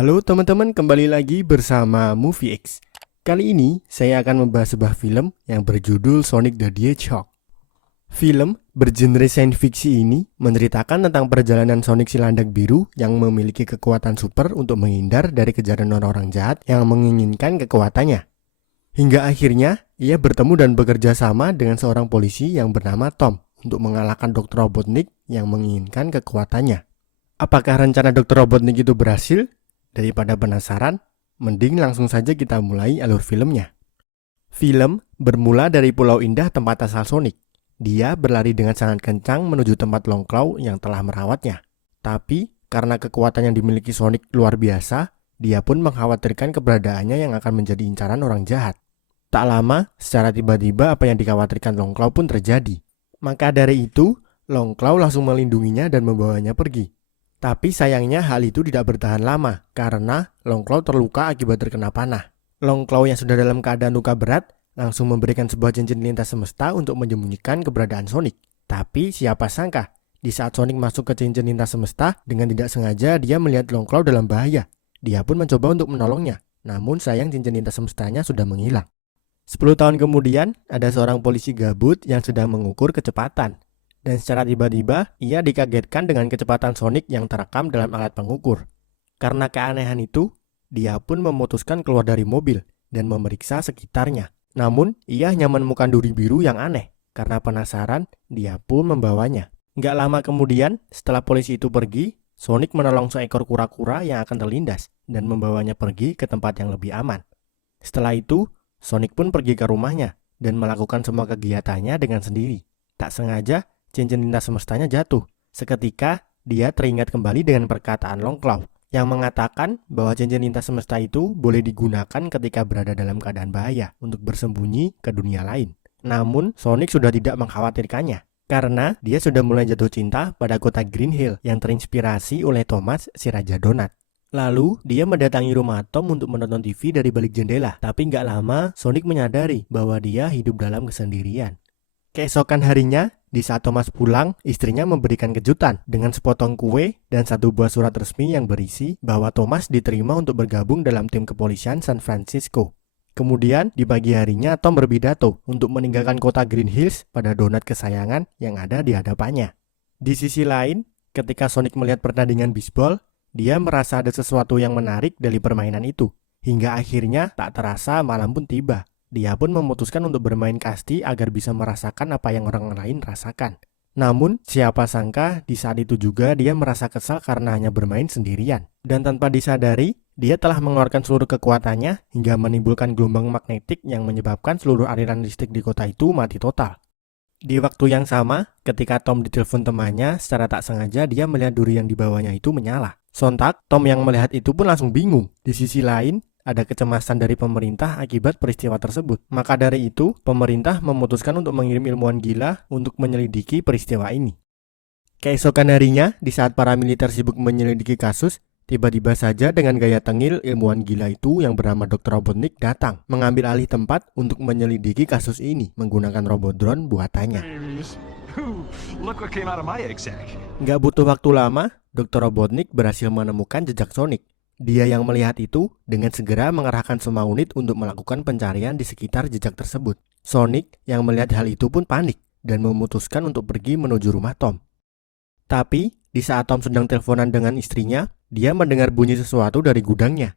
Halo teman-teman, kembali lagi bersama Movie X. Kali ini saya akan membahas sebuah film yang berjudul Sonic the Hedgehog. Film bergenre sains fiksi ini menceritakan tentang perjalanan Sonic si landak biru yang memiliki kekuatan super untuk menghindar dari kejaran orang-orang jahat yang menginginkan kekuatannya. Hingga akhirnya ia bertemu dan bekerja sama dengan seorang polisi yang bernama Tom untuk mengalahkan Dr. Robotnik yang menginginkan kekuatannya. Apakah rencana Dr. Robotnik itu berhasil? Daripada penasaran, mending langsung saja kita mulai alur filmnya. Film bermula dari Pulau Indah tempat asal Sonic. Dia berlari dengan sangat kencang menuju tempat Longclaw yang telah merawatnya. Tapi, karena kekuatan yang dimiliki Sonic luar biasa, dia pun mengkhawatirkan keberadaannya yang akan menjadi incaran orang jahat. Tak lama, secara tiba-tiba apa yang dikhawatirkan Longclaw pun terjadi. Maka dari itu, Longclaw langsung melindunginya dan membawanya pergi. Tapi sayangnya hal itu tidak bertahan lama karena Longclaw terluka akibat terkena panah. Longclaw yang sudah dalam keadaan luka berat langsung memberikan sebuah cincin lintas semesta untuk menyembunyikan keberadaan Sonic. Tapi siapa sangka, di saat Sonic masuk ke cincin lintas semesta, dengan tidak sengaja dia melihat Longclaw dalam bahaya. Dia pun mencoba untuk menolongnya, namun sayang cincin lintas semestanya sudah menghilang. 10 tahun kemudian, ada seorang polisi gabut yang sedang mengukur kecepatan. Dan secara tiba-tiba, ia dikagetkan dengan kecepatan Sonic yang terekam dalam alat pengukur. Karena keanehan itu, dia pun memutuskan keluar dari mobil dan memeriksa sekitarnya. Namun, ia hanya menemukan duri biru yang aneh. Karena penasaran, dia pun membawanya. Nggak lama kemudian, setelah polisi itu pergi, Sonic menolong seekor kura-kura yang akan terlindas dan membawanya pergi ke tempat yang lebih aman. Setelah itu, Sonic pun pergi ke rumahnya dan melakukan semua kegiatannya dengan sendiri. Tak sengaja, cincin lintas semestanya jatuh. Seketika, dia teringat kembali dengan perkataan Longclaw yang mengatakan bahwa cincin lintas semesta itu boleh digunakan ketika berada dalam keadaan bahaya untuk bersembunyi ke dunia lain. Namun, Sonic sudah tidak mengkhawatirkannya karena dia sudah mulai jatuh cinta pada kota Green Hill yang terinspirasi oleh Thomas si Raja Donat. Lalu, dia mendatangi rumah Tom untuk menonton TV dari balik jendela. Tapi nggak lama, Sonic menyadari bahwa dia hidup dalam kesendirian. Keesokan harinya, di saat Thomas pulang, istrinya memberikan kejutan dengan sepotong kue dan satu buah surat resmi yang berisi bahwa Thomas diterima untuk bergabung dalam tim kepolisian San Francisco. Kemudian, di pagi harinya Tom berpidato untuk meninggalkan kota Green Hills pada donat kesayangan yang ada di hadapannya. Di sisi lain, ketika Sonic melihat pertandingan bisbol, dia merasa ada sesuatu yang menarik dari permainan itu. Hingga akhirnya tak terasa malam pun tiba. Dia pun memutuskan untuk bermain kasti agar bisa merasakan apa yang orang lain rasakan. Namun, siapa sangka di saat itu juga dia merasa kesal karena hanya bermain sendirian. Dan tanpa disadari, dia telah mengeluarkan seluruh kekuatannya hingga menimbulkan gelombang magnetik yang menyebabkan seluruh aliran listrik di kota itu mati total. Di waktu yang sama, ketika Tom ditelepon temannya, secara tak sengaja dia melihat duri yang dibawanya itu menyala. Sontak, Tom yang melihat itu pun langsung bingung. Di sisi lain, ada kecemasan dari pemerintah akibat peristiwa tersebut. Maka dari itu, pemerintah memutuskan untuk mengirim ilmuwan gila untuk menyelidiki peristiwa ini. Keesokan harinya, di saat para militer sibuk menyelidiki kasus, tiba-tiba saja dengan gaya tengil, ilmuwan gila itu yang bernama Dr. Robotnik datang, mengambil alih tempat untuk menyelidiki kasus ini menggunakan robot drone buatannya. Nggak butuh waktu lama, Dr. Robotnik berhasil menemukan jejak Sonic. Dia yang melihat itu dengan segera mengerahkan semua unit untuk melakukan pencarian di sekitar jejak tersebut. Sonic yang melihat hal itu pun panik dan memutuskan untuk pergi menuju rumah Tom. Tapi, di saat Tom sedang teleponan dengan istrinya, dia mendengar bunyi sesuatu dari gudangnya.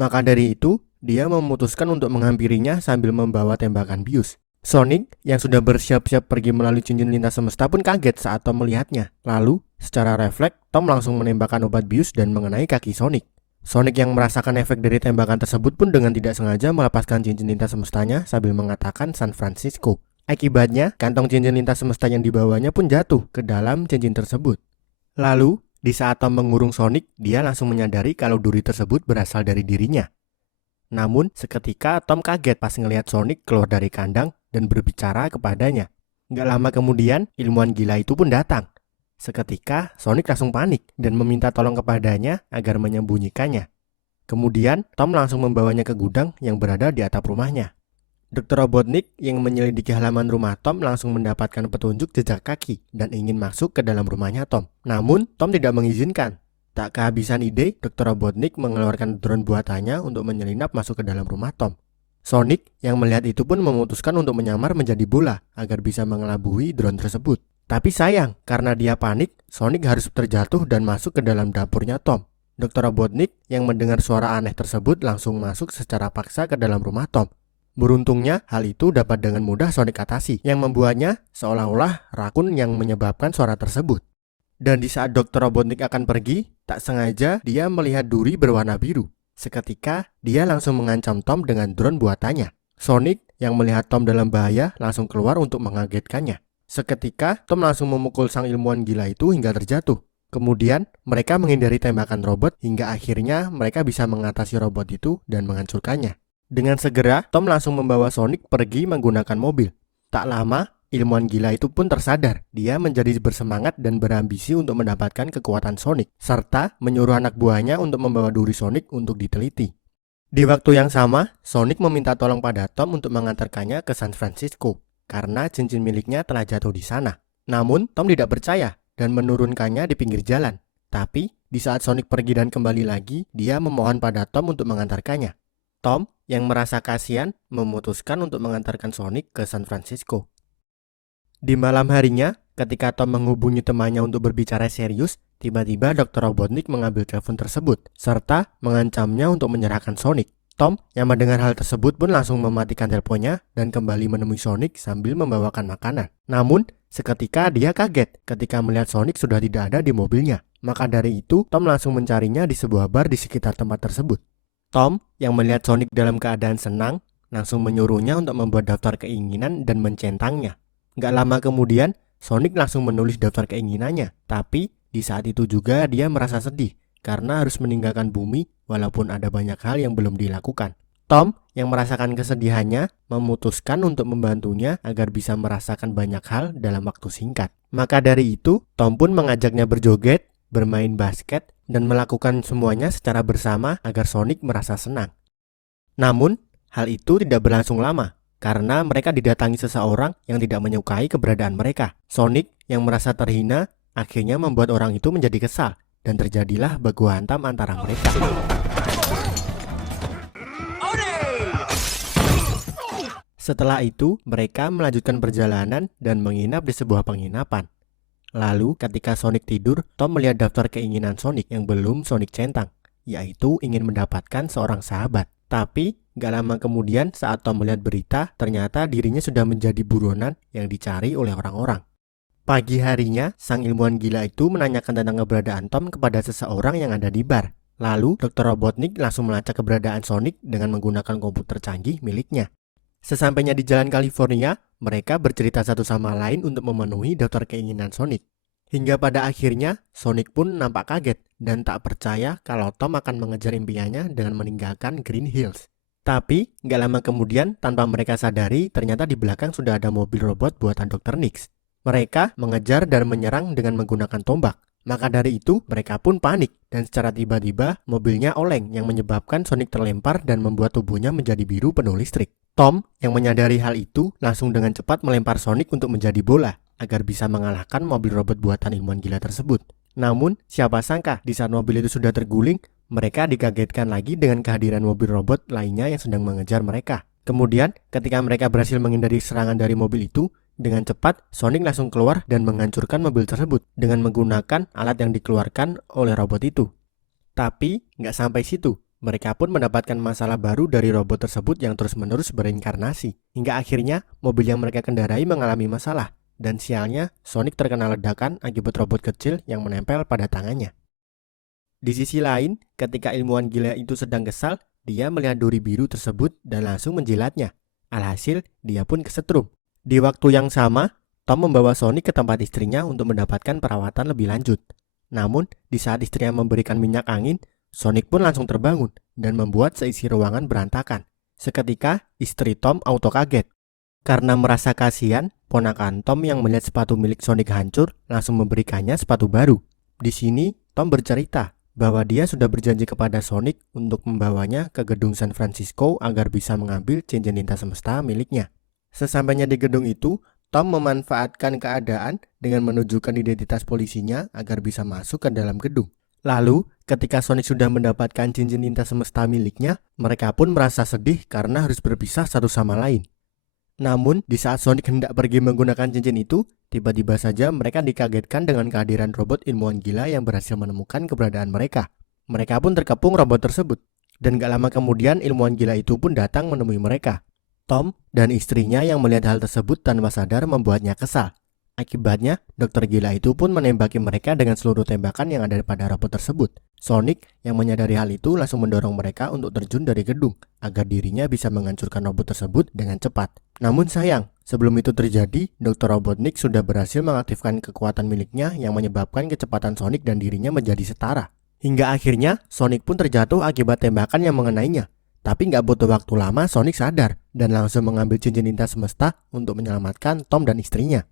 Maka dari itu, dia memutuskan untuk menghampirinya sambil membawa tembakan bius. Sonic yang sudah bersiap-siap pergi melalui cincin lintas semesta pun kaget saat Tom melihatnya. Lalu, secara refleks, Tom langsung menembakkan obat bius dan mengenai kaki Sonic. Sonic yang merasakan efek dari tembakan tersebut pun dengan tidak sengaja melepaskan cincin lintas semestanya sambil mengatakan San Francisco. Akibatnya, kantong cincin lintas semesta yang dibawanya pun jatuh ke dalam cincin tersebut. Lalu, di saat Tom mengurung Sonic, dia langsung menyadari kalau duri tersebut berasal dari dirinya. Namun, seketika Tom kaget pas ngelihat Sonic keluar dari kandang dan berbicara kepadanya. Nggak lama kemudian, ilmuwan gila itu pun datang. Seketika, Sonic langsung panik dan meminta tolong kepadanya agar menyembunyikannya. Kemudian, Tom langsung membawanya ke gudang yang berada di atap rumahnya. Dr. Robotnik yang menyelidiki halaman rumah Tom langsung mendapatkan petunjuk jejak kaki dan ingin masuk ke dalam rumahnya Tom. Namun, Tom tidak mengizinkan. Tak kehabisan ide, Dr. Robotnik mengeluarkan drone buatannya untuk menyelinap masuk ke dalam rumah Tom. Sonic yang melihat itu pun memutuskan untuk menyamar menjadi bola agar bisa mengelabui drone tersebut. Tapi sayang, karena dia panik, Sonic harus terjatuh dan masuk ke dalam dapurnya Tom. Dr. Robotnik yang mendengar suara aneh tersebut langsung masuk secara paksa ke dalam rumah Tom. Beruntungnya, hal itu dapat dengan mudah Sonic atasi, yang membuatnya seolah-olah rakun yang menyebabkan suara tersebut. Dan di saat Dr. Robotnik akan pergi, tak sengaja dia melihat duri berwarna biru. Seketika, dia langsung mengancam Tom dengan drone buatannya. Sonic yang melihat Tom dalam bahaya langsung keluar untuk mengagetkannya. Seketika, Tom langsung memukul sang ilmuwan gila itu hingga terjatuh. Kemudian, mereka menghindari tembakan robot hingga akhirnya mereka bisa mengatasi robot itu dan menghancurkannya. Dengan segera, Tom langsung membawa Sonic pergi menggunakan mobil. Tak lama, ilmuwan gila itu pun tersadar. Dia menjadi bersemangat dan berambisi untuk mendapatkan kekuatan Sonic, serta menyuruh anak buahnya untuk membawa duri Sonic untuk diteliti. Di waktu yang sama, Sonic meminta tolong pada Tom untuk mengantarkannya ke San Francisco, karena cincin miliknya telah jatuh di sana. Namun, Tom tidak percaya dan menurunkannya di pinggir jalan. Tapi, di saat Sonic pergi dan kembali lagi, dia memohon pada Tom untuk mengantarkannya. Tom, yang merasa kasihan, memutuskan untuk mengantarkan Sonic ke San Francisco. Di malam harinya, ketika Tom menghubungi temannya untuk berbicara serius, tiba-tiba Dr. Robotnik mengambil telepon tersebut, serta mengancamnya untuk menyerahkan Sonic. Tom yang mendengar hal tersebut pun langsung mematikan teleponnya dan kembali menemui Sonic sambil membawakan makanan. Namun, seketika dia kaget ketika melihat Sonic sudah tidak ada di mobilnya. Maka dari itu, Tom langsung mencarinya di sebuah bar di sekitar tempat tersebut. Tom yang melihat Sonic dalam keadaan senang, langsung menyuruhnya untuk membuat daftar keinginan dan mencentangnya. Gak lama kemudian, Sonic langsung menulis daftar keinginannya. Tapi, di saat itu juga dia merasa sedih karena harus meninggalkan bumi walaupun ada banyak hal yang belum dilakukan. Tom yang merasakan kesedihannya memutuskan untuk membantunya agar bisa merasakan banyak hal dalam waktu singkat. Maka dari itu, Tom pun mengajaknya berjoget, bermain basket, dan melakukan semuanya secara bersama agar Sonic merasa senang. Namun, hal itu tidak berlangsung lama karena mereka didatangi seseorang yang tidak menyukai keberadaan mereka. Sonic yang merasa terhina akhirnya membuat orang itu menjadi kesal dan terjadilah baku hantam antara mereka. Setelah itu, mereka melanjutkan perjalanan dan menginap di sebuah penginapan. Lalu, ketika Sonic tidur, Tom melihat daftar keinginan Sonic yang belum Sonic centang, yaitu ingin mendapatkan seorang sahabat. Tapi, gak lama kemudian saat Tom melihat berita, ternyata dirinya sudah menjadi buronan yang dicari oleh orang-orang. Pagi harinya, sang ilmuwan gila itu menanyakan tentang keberadaan Tom kepada seseorang yang ada di bar. Lalu, Dr. Robotnik langsung melacak keberadaan Sonic dengan menggunakan komputer canggih miliknya. Sesampainya di Jalan California, mereka bercerita satu sama lain untuk memenuhi daftar keinginan Sonic. Hingga pada akhirnya, Sonic pun nampak kaget dan tak percaya kalau Tom akan mengejar impiannya dengan meninggalkan Green Hills. Tapi, gak lama kemudian, tanpa mereka sadari, ternyata di belakang sudah ada mobil robot buatan Dr. Nix. Mereka mengejar dan menyerang dengan menggunakan tombak. Maka dari itu, mereka pun panik dan secara tiba-tiba, mobilnya oleng yang menyebabkan Sonic terlempar dan membuat tubuhnya menjadi biru penuh listrik. Tom yang menyadari hal itu langsung dengan cepat melempar Sonic untuk menjadi bola agar bisa mengalahkan mobil robot buatan ilmuwan gila tersebut. Namun, siapa sangka di saat mobil itu sudah terguling, mereka dikagetkan lagi dengan kehadiran mobil robot lainnya yang sedang mengejar mereka. Kemudian, ketika mereka berhasil menghindari serangan dari mobil itu, dengan cepat Sonic langsung keluar dan menghancurkan mobil tersebut dengan menggunakan alat yang dikeluarkan oleh robot itu. Tapi, nggak sampai situ. Mereka pun mendapatkan masalah baru dari robot tersebut yang terus-menerus bereinkarnasi. Hingga akhirnya, mobil yang mereka kendarai mengalami masalah. Dan sialnya, Sonic terkena ledakan akibat robot kecil yang menempel pada tangannya. Di sisi lain, ketika ilmuwan gila itu sedang kesal, dia melihat duri biru tersebut dan langsung menjilatnya. Alhasil, dia pun kesetrum. Di waktu yang sama, Tom membawa Sonic ke tempat istrinya untuk mendapatkan perawatan lebih lanjut. Namun, di saat istrinya memberikan minyak angin, Sonic pun langsung terbangun dan membuat seisi ruangan berantakan. Seketika, istri Tom auto kaget. Karena merasa kasihan, ponakan Tom yang melihat sepatu milik Sonic hancur langsung memberikannya sepatu baru. Di sini, Tom bercerita bahwa dia sudah berjanji kepada Sonic untuk membawanya ke gedung San Francisco agar bisa mengambil cincin lintas semesta miliknya. Sesampainya di gedung itu, Tom memanfaatkan keadaan dengan menunjukkan identitas polisinya agar bisa masuk ke dalam gedung. Lalu, ketika Sonic sudah mendapatkan cincin lintas semesta miliknya, mereka pun merasa sedih karena harus berpisah satu sama lain. Namun, di saat Sonic hendak pergi menggunakan cincin itu, tiba-tiba saja mereka dikagetkan dengan kehadiran robot ilmuwan gila yang berhasil menemukan keberadaan mereka. Mereka pun terkepung robot tersebut. Dan gak lama kemudian ilmuwan gila itu pun datang menemui mereka. Tom dan istrinya yang melihat hal tersebut tanpa sadar membuatnya kesal. Akibatnya, dokter gila itu pun menembaki mereka dengan seluruh tembakan yang ada pada robot tersebut. Sonic yang menyadari hal itu langsung mendorong mereka untuk terjun dari gedung agar dirinya bisa menghancurkan robot tersebut dengan cepat. Namun sayang, sebelum itu terjadi, Dr. Robotnik sudah berhasil mengaktifkan kekuatan miliknya yang menyebabkan kecepatan Sonic dan dirinya menjadi setara. Hingga akhirnya, Sonic pun terjatuh akibat tembakan yang mengenainya. Tapi nggak butuh waktu lama, Sonic sadar dan langsung mengambil cincin lintas semesta untuk menyelamatkan Tom dan istrinya.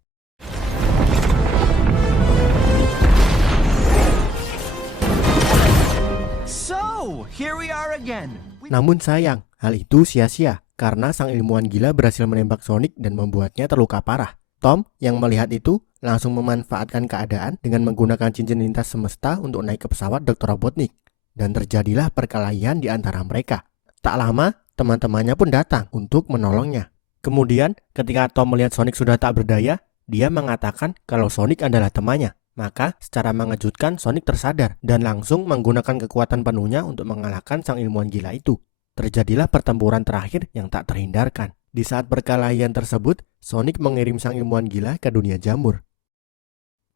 Here we are again. Namun sayang, hal itu sia-sia karena sang ilmuwan gila berhasil menembak Sonic dan membuatnya terluka parah. Tom yang melihat itu langsung memanfaatkan keadaan dengan menggunakan cincin lintas semesta untuk naik ke pesawat Dr. Robotnik. Dan terjadilah perkelahian di antara mereka. Tak lama, teman-temannya pun datang untuk menolongnya. Kemudian, ketika Tom melihat Sonic sudah tak berdaya, dia mengatakan kalau Sonic adalah temannya. Maka secara mengejutkan Sonic tersadar dan langsung menggunakan kekuatan penuhnya untuk mengalahkan sang ilmuwan gila itu. Terjadilah pertempuran terakhir yang tak terhindarkan. Di saat perkelahian tersebut, Sonic mengirim sang ilmuwan gila ke dunia jamur.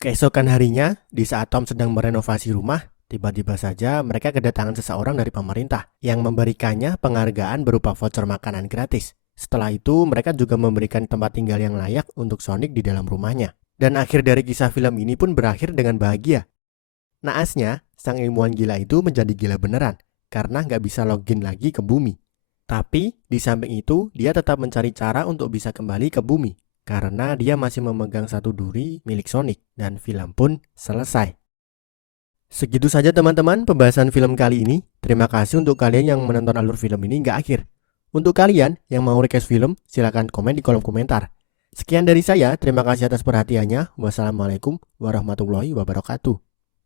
Keesokan harinya, di saat Tom sedang merenovasi rumah, tiba-tiba saja mereka kedatangan seseorang dari pemerintah yang memberikannya penghargaan berupa voucher makanan gratis. Setelah itu, mereka juga memberikan tempat tinggal yang layak untuk Sonic di dalam rumahnya. Dan akhir dari kisah film ini pun berakhir dengan bahagia. Naasnya, sang ilmuwan gila itu menjadi gila beneran karena nggak bisa login lagi ke bumi. Tapi di samping itu, dia tetap mencari cara untuk bisa kembali ke bumi karena dia masih memegang satu duri milik Sonic dan film pun selesai. Segitu saja teman-teman pembahasan film kali ini. Terima kasih untuk kalian yang menonton alur film ini nggak akhir. Untuk kalian yang mau request film, silakan komen di kolom komentar. Sekian dari saya, terima kasih atas perhatiannya. Wassalamualaikum warahmatullahi wabarakatuh.